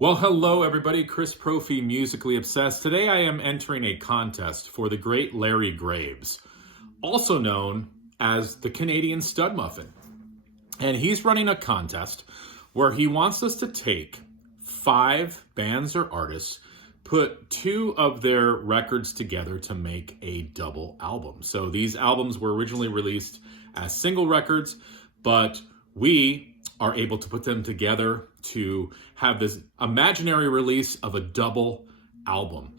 Well, hello everybody, Chris Profi, Musically Obsessed. Today I am entering a contest for the great Larry Graves, also known as the Canadian Studmuffin. And he's running a contest where he wants us to take 5 bands or artists, put 2 of their records together to make a double album. So these albums were originally released as single records, but we are able to put them together to have this imaginary release of a double album.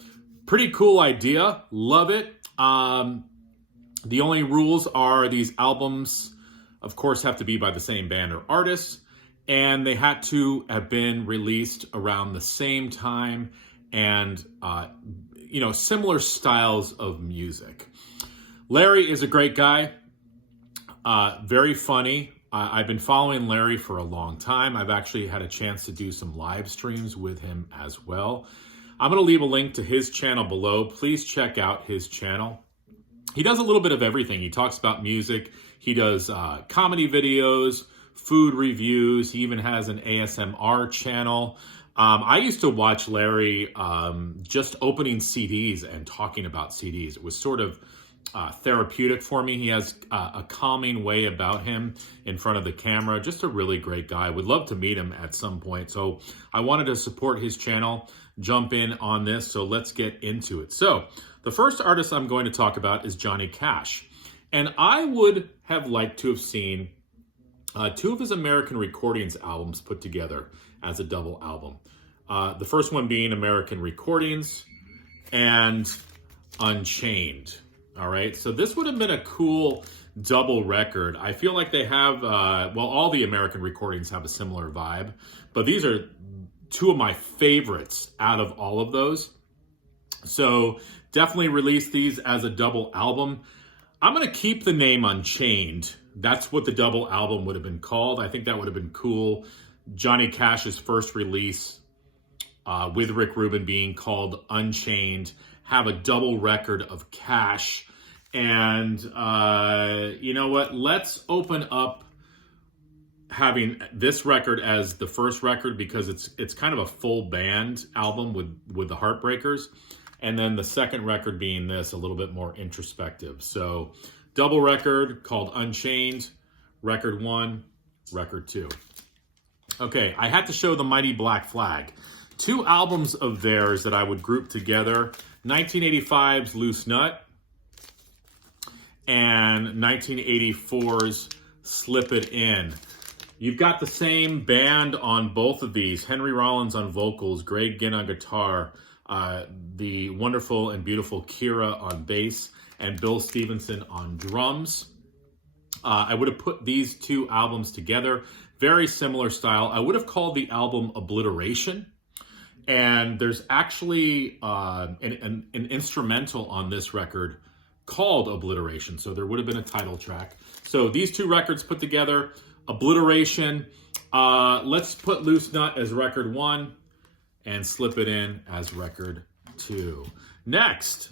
Pretty cool idea. Love it. The only rules are these albums, of course, have to be by the same band or artist, and they had to have been released around the same time and, similar styles of music. Larry is a great guy, very funny. I've been following Larry for a long time. I've actually had a chance to do some live streams with him as well. I'm going to leave a link to his channel below. Please check out his channel. He does a little bit of everything. He talks about music. He does comedy videos, food reviews. He even has an ASMR channel. I used to watch Larry just opening CDs and talking about CDs. It was sort of therapeutic for me. He has a calming way about him in front of the camera. Just a really great guy. Would love to meet him at some point. So I wanted to support his channel, jump in on this. So let's get into it. So the first artist I'm going to talk about is Johnny Cash. And I would have liked to have seen 2 of his American Recordings albums put together as a double album. The first one being American Recordings and Unchained. All right, so this would have been a cool double record. I feel like they have, all the American Recordings have a similar vibe, but these are 2 of my favorites out of all of those. So definitely release these as a double album. I'm going to keep the name Unchained. That's what the double album would have been called. I think that would have been cool. Johnny Cash's first release with Rick Rubin being called Unchained, have a double record of Cash. And you know what? Let's open up having this record as the first record because it's kind of a full band album with the Heartbreakers. And then the second record being this, a little bit more introspective. So double record called Unchained, record 1, record 2. Okay, I had to show the Mighty Black Flag. 2 albums of theirs that I would group together. 1985's Loose Nut and 1984's Slip It In. You've got the same band on both of these. Henry Rollins on vocals, Greg Ginn on guitar, the wonderful and beautiful Kira on bass, and Bill Stevenson on drums. I would have put these 2 albums together. Very similar style. I would have called the album Obliteration. And there's actually an instrumental on this record called Obliteration. So there would have been a title track. So these 2 records put together, Obliteration. Let's put Loose Nut as record 1 and Slip It In as record 2. Next,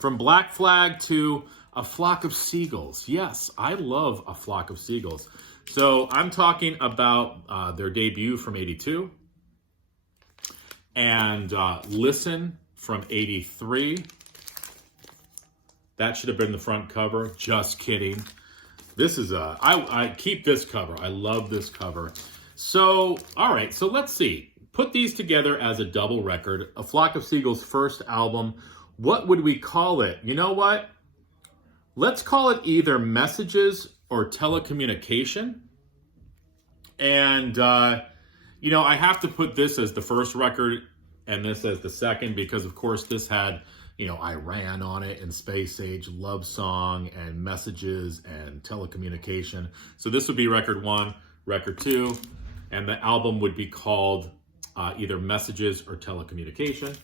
from Black Flag to A Flock of Seagulls. Yes, I love A Flock of Seagulls. So I'm talking about their debut from '82. And Listen from '83. That should have been the front cover. Just kidding. This is I keep this cover. I love this cover. So, all right. So let's see. Put these together as a double record. A Flock of Seagulls' first album. What would we call it? You know what? Let's call it either Messages or Telecommunication. And, I have to put this as the first record and this as the second because, of course, this had, Iran on it and Space Age, Love Song, and Messages and Telecommunication. So this would be record 1, record 2, and the album would be called either Messages or Telecommunication.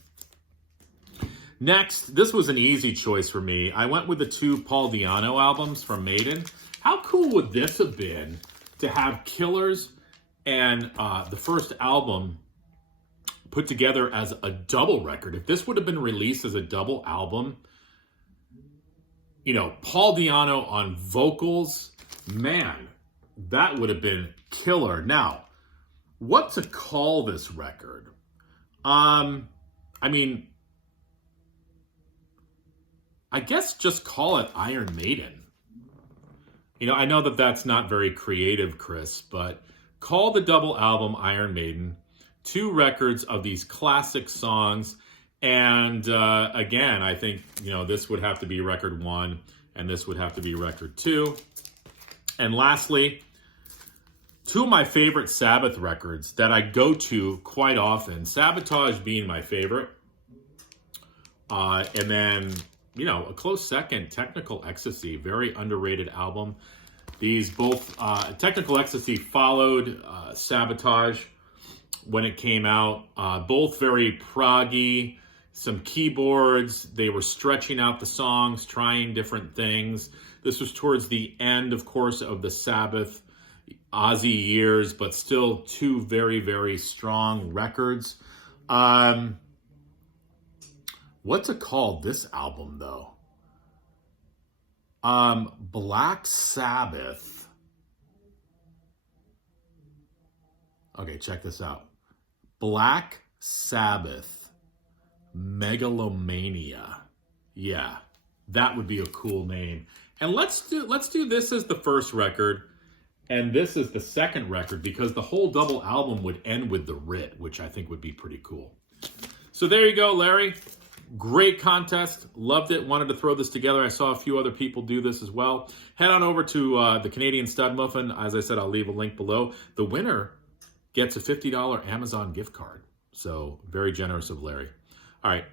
Next, this was an easy choice for me. I went with the 2 Paul Di'Anno albums from Maiden. How cool would this have been to have Killers and the first album put together as a double record? If this would have been released as a double album, Paul Di'Anno on vocals, man, that would have been killer. Now, What to call this record? I mean, I guess just call it Iron Maiden. You know, I know that that's not very creative, Chris, but call the double album Iron Maiden. 2 records of these classic songs. And again, I think, you know, this would have to be record 1 and this would have to be record 2. And lastly, 2 of my favorite Sabbath records that I go to quite often, Sabotage being my favorite. And then, you know, a close second, Technical Ecstasy, very underrated album. These both, Technical Ecstasy followed Sabotage when it came out. Both very proggy, some keyboards. They were stretching out the songs, trying different things. This was towards the end, of course, of the Sabbath Ozzy years, but still 2 very, very strong records. What's it called, this album, though? Black Sabbath. Okay, check this out. Black Sabbath, Megalomania. Yeah, that would be a cool name. And let's do this as the first record, and this is the second record, because the whole double album would end with the Writ, which I think would be pretty cool. So there you go, Larry. Great contest. Loved it. Wanted to throw this together. I saw a few other people do this as well. Head on over to the Canadian Studmuffin. As I said, I'll leave a link below. The winner gets a $50 Amazon gift card. So very generous of Larry. All right.